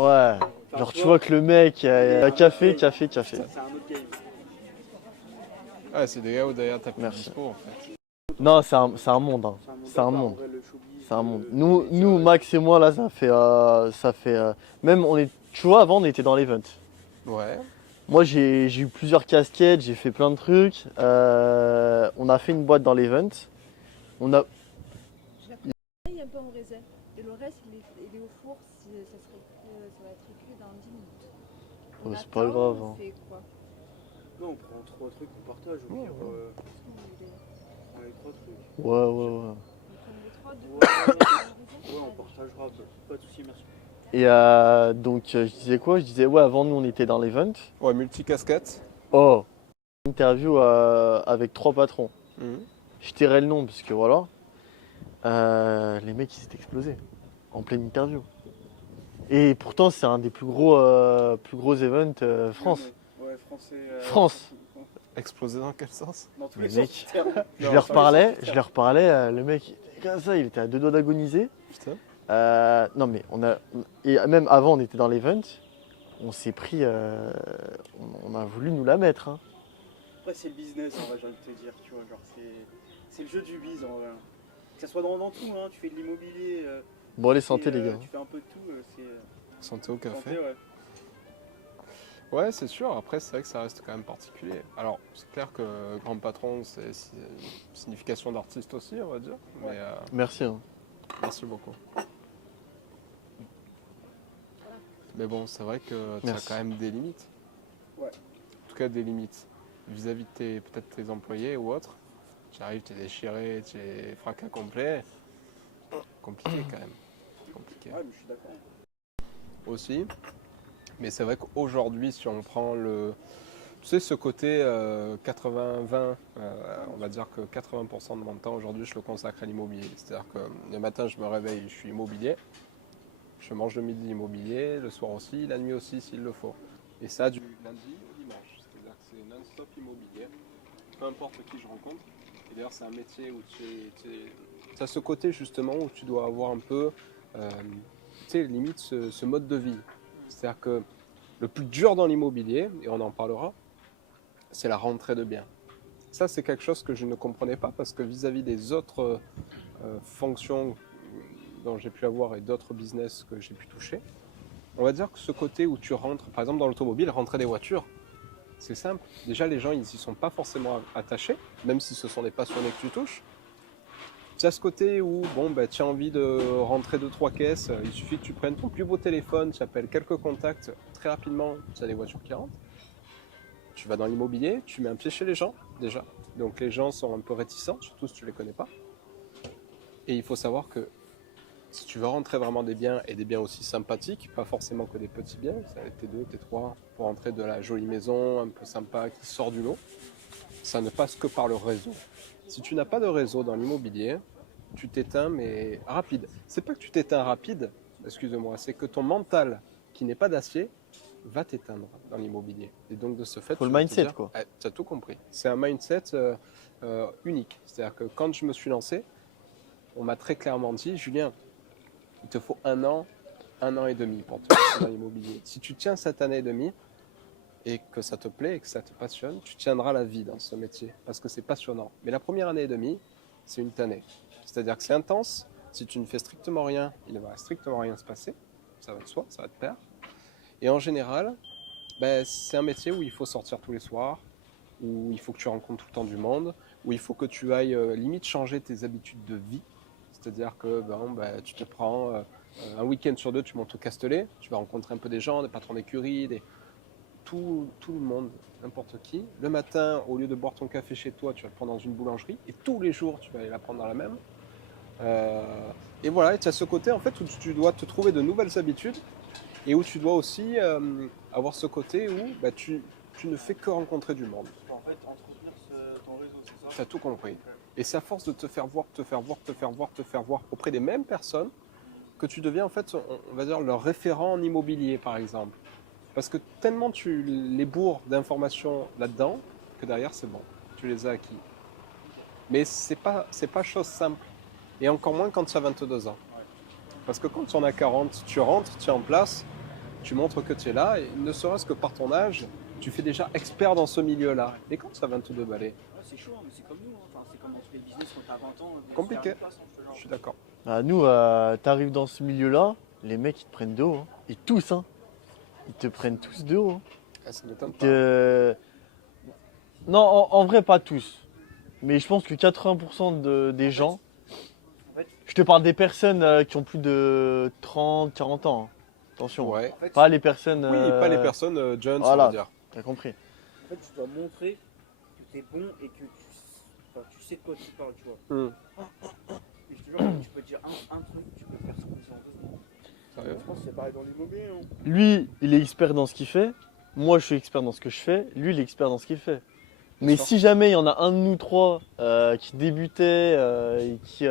Ouais. Genre, tu vois que le mec, café. C'est un autre game. Ouais, c'est des gars où derrière t'as plus de Merci. dispo en fait. Non, c'est un monde. Hein. C'est un Bah, en monde. vrai, le showbiz, C'est un monde. le Nous, métier, nous, ouais. Max et moi, là, ça fait. Même, tu vois, avant, on était dans l'event. Ouais. Moi, j'ai eu plusieurs casquettes, j'ai fait plein de trucs. On a fait une boîte dans l'event. On a. Il y a un peu en réserve. Et le reste, il est au four, ça va être cuit dans 10 minutes. Oh, On c'est pas attend, grave, on hein. fait quoi? Non, on prend 3 trucs, on partage. Au pire, on prend les 3 trucs. Ouais. On prend les 3, Ouais, on partagera. Pas de soucis, merci. Et donc, je disais quoi? Je disais, ouais, avant, nous, on était dans l'event. Ouais, multicasquette. Oh! Interview avec 3 patrons. Je tairai le nom, parce que voilà. Les mecs, ils s'étaient explosés. En pleine interview. Et pourtant, c'est un des plus gros events France. Ouais, français. France. Explosé dans quel sens? Dans tous Mais les mec, sens du terme. Je Non, leur ça, parlais, le mec, il était comme ça, il était à 2 doigts d'agoniser. Putain. Non mais et même avant on était dans l'event, on s'est pris, on a voulu nous la mettre. Hein. Après, c'est le business, en vrai, j'ai envie de te dire. Tu vois, genre, c'est le jeu du biz, en vrai. Que ça soit dans tout, hein. Tu fais de l'immobilier. Bon allez, tu santé fais, les gars. Tu fais un peu de tout. Santé au café. Santé, ouais. Ouais, c'est sûr. Après, c'est vrai que ça reste quand même particulier. Alors, c'est clair que grand patron, c'est une signification d'artiste aussi, on va dire. Mais Merci. Hein. merci beaucoup. Mais bon, c'est vrai que tu as Merci. quand même des limites. Ouais. En tout cas, des limites vis-à-vis de peut-être tes employés ou autres. Tu arrives, tu es déchiré, tu es fracas complet. Compliqué quand même. Compliqué. Ouais, mais je suis d'accord. Aussi. Mais c'est vrai qu'aujourd'hui, si on prend tu sais, ce côté 80-20, on va dire que 80% de mon temps aujourd'hui, je le consacre à l'immobilier. C'est-à-dire que le matin, je me réveille, je suis immobilier. Je mange le midi immobilier, le soir aussi, la nuit aussi s'il le faut. Et ça du lundi au dimanche. C'est-à-dire que c'est non-stop immobilier. Peu importe qui je rencontre. Et d'ailleurs, c'est un métier où tu as ce côté justement où tu dois avoir un peu, tu sais, limite ce mode de vie. C'est-à-dire que le plus dur dans l'immobilier, et on en parlera, c'est la rentrée de biens. Ça, c'est quelque chose que je ne comprenais pas parce que vis-à-vis des autres fonctions dont j'ai pu avoir et d'autres business que j'ai pu toucher, on va dire que ce côté où tu rentres, par exemple dans l'automobile, rentrer des voitures, c'est simple. Déjà, les gens, ils n'y sont pas forcément attachés, même si ce sont des passionnés que tu touches. Tu as ce côté où, bon, bah, tu as envie de rentrer 2-3 caisses, il suffit que tu prennes ton plus beau téléphone, tu appelles quelques contacts, très rapidement, tu as des voitures qui rentrent. Tu vas dans l'immobilier, tu mets un pied chez les gens, déjà. Donc les gens sont un peu réticents, surtout si tu ne les connais pas. Et il faut savoir que si tu veux rentrer vraiment des biens, et des biens aussi sympathiques, pas forcément que des petits biens, ça va être T2, T3, pour rentrer de la jolie maison, un peu sympa, qui sort du lot, ça ne passe que par le réseau. Si tu n'as pas de réseau dans l'immobilier, tu t'éteins, mais rapide. C'est pas que tu t'éteins rapide, excuse-moi, c'est que ton mental, qui n'est pas d'acier, va t'éteindre dans l'immobilier. Et donc de ce fait, Faut le tu vas te mindset, dire, quoi. tu as tout compris. C'est un mindset unique. C'est-à-dire que quand je me suis lancé, on m'a très clairement dit, Julien, il te faut 1 an et demi pour te lancer dans l'immobilier. Si tu tiens cette année et demie, et que ça te plaît et que ça te passionne, tu tiendras la vie dans ce métier, parce que c'est passionnant. Mais la première année et demie, c'est une tannée. C'est-à-dire que c'est intense. Si tu ne fais strictement rien, il ne va strictement rien se passer. Ça va de soi, ça va te plaire. Et en général, ben, c'est un métier où il faut sortir tous les soirs, où il faut que tu rencontres tout le temps du monde, où il faut que tu ailles limite changer tes habitudes de vie. C'est-à-dire que ben, tu te prends un week-end sur 2, tu montes au Castellet, tu vas rencontrer un peu des gens, des patrons d'écurie, tout le monde, n'importe qui. Le matin, au lieu de boire ton café chez toi, tu vas le prendre dans une boulangerie, et tous les jours, tu vas aller la prendre dans la même. Et voilà, tu as ce côté en fait où tu dois te trouver de nouvelles habitudes, et où tu dois aussi avoir ce côté où bah, tu ne fais que rencontrer du monde. En fait, entretenir ton réseau, c'est ça? Tu as tout compris. Et c'est à force de te faire voir auprès des mêmes personnes que tu deviens en fait, on va dire, leur référent en immobilier par exemple. Parce que tellement tu les bourres d'informations là-dedans que derrière c'est bon, tu les as acquis. Mais c'est pas chose simple. Et encore moins quand tu as 22 ans. Parce que quand tu en as 40, tu rentres, tu es en place, tu montres que tu es là, et ne serait-ce que par ton âge, tu fais déjà expert dans ce milieu-là. Et quand ça 22 balais, Ouais, c'est chaud, hein, mais c'est comme nous. Hein. Enfin, c'est comme dans tous les business quand t'as 20 ans. Compliqué. Place, hein, je te jure. je suis d'accord. Ah, nous, t'arrives dans ce milieu-là, les mecs ils te prennent de haut. Hein. Et tous, hein. Ils te prennent tous de haut. Hein. Ah, ça m'étonne Ils pas. Non, en vrai, pas tous. Mais je pense que 80% des gens. En fait, Je te parle des personnes qui ont plus de 30, 40 ans. Hein. Attention. Ouais. en fait, Pas les personnes. Oui, pas les personnes jeunes, voilà. on va dire. T'as compris. en fait, tu dois montrer que t'es bon et que tu sais de quoi tu parles, tu vois. Et je te jure, tu peux dire un truc, tu peux faire ce qu'on dit en 2 secondes. Sérieux? Je pense que c'est pareil dans l'immobilier. Hein. Lui, il est expert dans ce qu'il fait. Moi, je suis expert dans ce que je fais. Lui, il est expert dans ce qu'il fait. Mais sûr. si jamais il y en a un de nous trois qui débutait et qui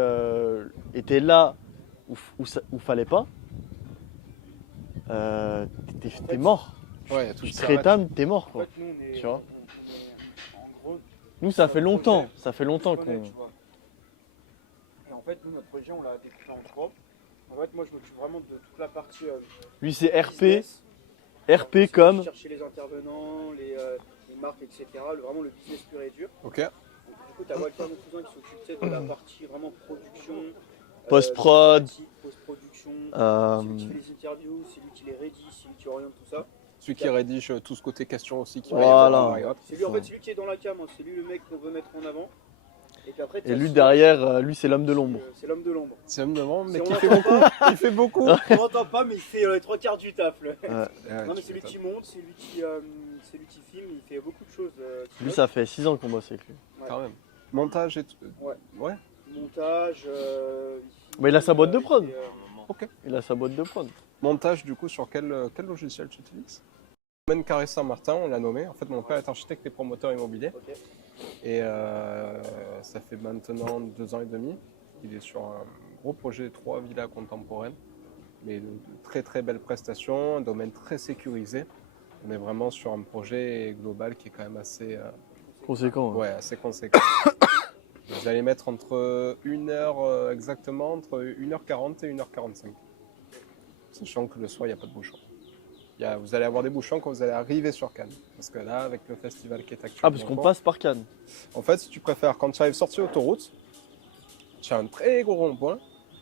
était là où fallait pas, t'es mort. Ouais, tout Tu te s'arrête. rétames, t'es mort En quoi. fait, nous, on est, Tu vois. en gros, Nous, ça fait notre longtemps. projet, Ça fait longtemps tu connais, qu'on. tu vois. Et en fait, nous, notre projet, on l'a découpé en 3. En fait, moi, je m'occupe vraiment de toute la partie Lui, c'est RP, business. RP comme. Chercher les intervenants, les marques, etc. Vraiment le business pur et dur. Ok. Du coup, tu as Walter, mon cousin, qui s'occupe tu sais, de la partie vraiment production, Post-prod. post-production. euh, C'est lui qui fait les interviews, c'est lui qui les rédige, c'est lui qui oriente tout ça. Celui qui rédige tout ce côté questions aussi. Qui Voilà. va y avoir, C'est lui, en fait, c'est lui qui est dans la cam, hein. C'est lui le mec qu'on veut mettre en avant. Et puis après, Et lui derrière, lui, c'est l'homme de l'ombre. C'est l'homme de l'ombre. C'est un moment, mais Si qui on fait l'entend beaucoup. pas, Il fait beaucoup. on l'entend pas, mais il fait les 3/4 du taf. Là. Ouais, Non, mais tu c'est lui m'étonnes. qui monte, c'est lui qui filme, il fait beaucoup de choses. Lui, ça fait 6 ans qu'on bosse avec lui. Quand même. Montage et tout. Ouais. Ouais. Montage. Mais il a sa boîte de prod. fait, Ok. Il a sa boîte de prod. Montage, du coup, sur quel logiciel tu utilises? Domaine Carré Saint-Martin, on l'a nommé. En fait, mon père est architecte et promoteur immobilier. ok. Et ça fait maintenant 2 ans et demi. Il est sur un gros projet 3 villas contemporaines. Mais de très très belles prestations, un domaine très sécurisé. On est vraiment sur un projet global qui est quand même assez, Conséquent. ouais, assez conséquent. Vous allez mettre entre 1 heure exactement, entre 1h40 et 1h45. Sachant que le soir, il n'y a pas de bouchons. Vous allez avoir des bouchons quand vous allez arriver sur Cannes. Parce que là, avec le festival qui est actuellement. Ah, parce qu'on passe par Cannes. En fait, si tu préfères, quand tu arrives sorti autoroute, tu as un très gros rond-point.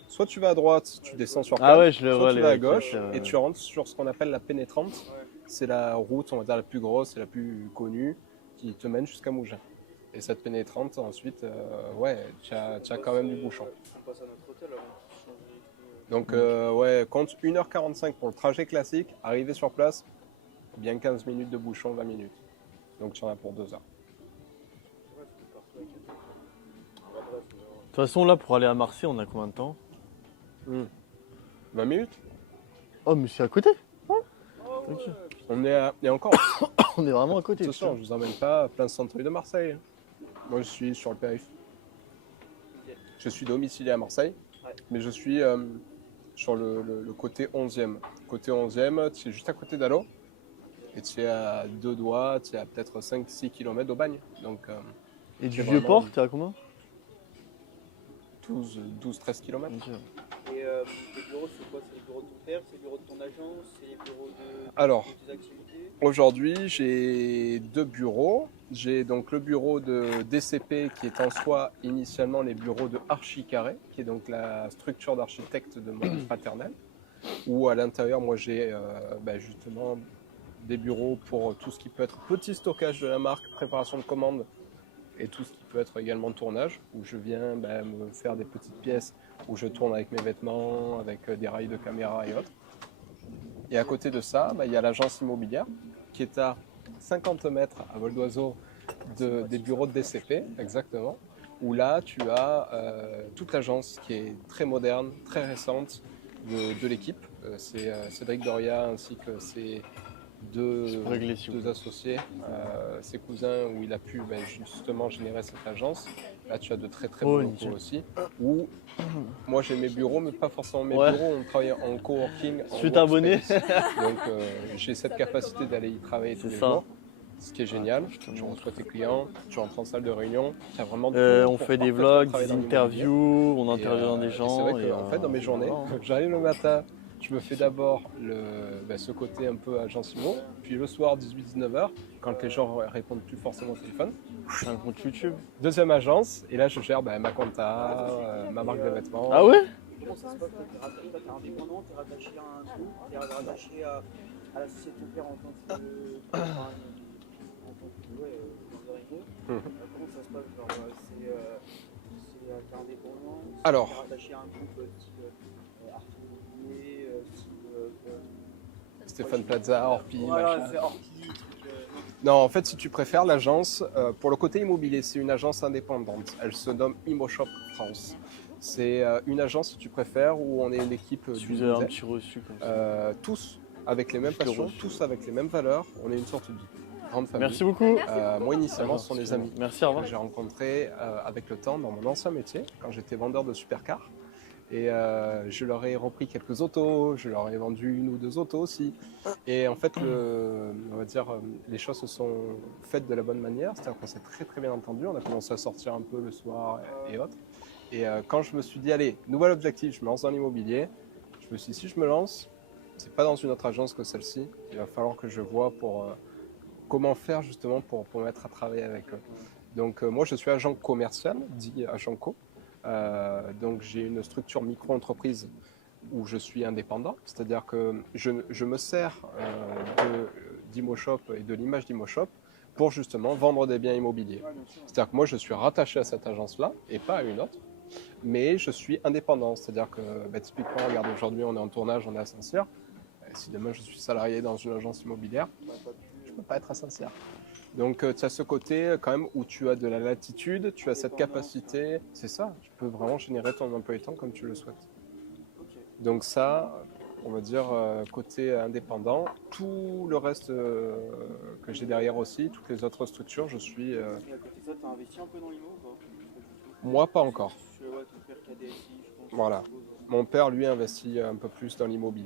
Soit tu vas à droite, tu descends sur Cannes. Ah ouais, je le soit vois. tu les vas à mecs, gauche c'est, et tu rentres sur ce qu'on appelle la pénétrante. C'est la route, on va dire, la plus grosse et la plus connue qui te mène jusqu'à Mougins. Et cette pénétrante, ensuite, ouais, tu as quand même du bouchon. On passe à notre hôtel avant de changer et tout. Donc, ouais, compte 1h45 pour le trajet classique. Arriver sur place, bien 15 minutes de bouchon, 20 minutes. Donc, tu en as pour 2 heures. Ouais, c'est partout avec un truc. Bah, bref, De toute façon, là, pour aller à Marseille, on a combien de temps? 20 minutes. Oh, mais c'est à côté. Oh, Ok. ouais. On est à... Et encore, On est vraiment à côté. attention, je vous emmène pas à plein centre de Marseille. Moi, je suis sur le périph'. Ok. Je suis domicilié à Marseille, Ouais. mais je suis sur le côté 11e. Côté 11e, tu es juste à côté d'Allo. Et tu es à 2 doigts, tu es à peut-être 5-6 km d'Aubagne. Donc, Et du c'est Vieux-Port, vraiment- t'es à combien? 12-13 km. Ok. Et les bureaux, c'est quoi? C'est les bureaux de ton père, c'est les bureaux de ton agence, c'est les bureaux de Alors, de tes activités? aujourd'hui, j'ai 2 bureaux. J'ai donc le bureau de DCP qui est en soi initialement les bureaux de Archicarré, qui est donc la structure d'architecte de mon paternel. Où à l'intérieur, moi j'ai justement des bureaux pour tout ce qui peut être petit stockage de la marque, préparation de commandes et tout ce qui peut être également tournage, où je viens me faire des petites pièces où je tourne avec mes vêtements, avec des rails de caméra et autres. Et à côté de ça, il y a l'agence immobilière qui est à 50 mètres à vol d'oiseau des bureaux de DCP, exactement, où là tu as toute l'agence qui est très moderne, très récente de l'équipe. C'est Cédric Doria ainsi que ses deux régler, s'il vous plaît. associés, ses cousins, où il a pu justement générer cette agence. Là tu as de très très Oh, bons nickel. locaux aussi, où moi j'ai mes bureaux, mais pas forcément mes Ouais. bureaux, on travaille en coworking. Je suis abonné. workspace. Donc j'ai cette capacité d'aller y travailler tous C'est les ça. jours, ce qui est génial. Tu reçois tes clients, tu rentres en salle de réunion, tu as vraiment tout On pour fait des parfaitement vlogs, travailler des dans l'immobilier. interviews, on Et, interviewe des et gens. c'est vrai qu'en fait dans mes journées, voilà. j'arrive le matin, Je me fais d'abord ce côté un peu agence immo, puis le soir 18-19h, quand les gens répondent plus forcément au téléphone. C'est un compte YouTube. Deuxième agence, et là je gère ma compta, ma marque de vêtements. Ah ouais? Comment ça se passe? T'es indépendant, t'es rattaché à un groupe, t'es rattaché à la société de père en tant que vendeur immo. Comment ça se passe? Genre, t'es indépendant, Alors, t'es rattaché à un groupe type Arthur Immobilier, Stéphane Plaza, Orpi, voilà, machin. c'est Orpi. Non, en fait, si tu préfères, l'agence, pour le côté immobilier, c'est une agence indépendante. Elle se nomme ImmoShop France. C'est une agence, si tu préfères, où on est une équipe Si d'une vous avez un douzaine, petit reçu comme ça. tous avec les mêmes Je te passions, reçois. tous avec les mêmes valeurs. On est une sorte de grande famille. Merci beaucoup. Moi, initialement, ce sont des amis Merci, au revoir. que j'ai rencontrés avec le temps dans mon ancien métier, quand j'étais vendeur de supercars. Et je leur ai repris quelques autos, je leur ai vendu une ou deux autos aussi. Et en fait, on va dire, les choses se sont faites de la bonne manière, c'est-à-dire qu'on s'est très très bien entendu, on a commencé à sortir un peu le soir et autres. Et quand je me suis dit, allez, nouvel objectif, je me lance dans l'immobilier, je me suis dit, si je me lance, c'est pas dans une autre agence que celle-ci, il va falloir que je vois pour comment faire justement pour me mettre à travailler avec eux. Donc moi, je suis agent commercial, dit agent co. Donc j'ai une structure micro-entreprise où je suis indépendant, c'est-à-dire que je me sers d'ImmoShop et de l'image d'ImmoShop pour justement vendre des biens immobiliers. C'est-à-dire que moi je suis rattaché à cette agence-là et pas à une autre, mais je suis indépendant, c'est-à-dire que typiquement, regarde, aujourd'hui on est en tournage, on est à Saint-Cyr. Si demain je suis salarié dans une agence immobilière, je ne peux pas être à Saint-Cyr. Donc tu as ce côté quand même où tu as de la latitude, tu as cette capacité, c'est ça, tu peux vraiment générer ton emploi du temps comme tu le souhaites. Donc ça, on va dire côté indépendant, tout le reste que j'ai derrière aussi, toutes les autres structures, je suis... Et à côté de ça, t'as investi un peu dans l'immo ou pas? Moi, pas encore. Ouais, ton père qui a DSI, je pense. Voilà. Mon père, lui, investit un peu plus dans l'immobilier.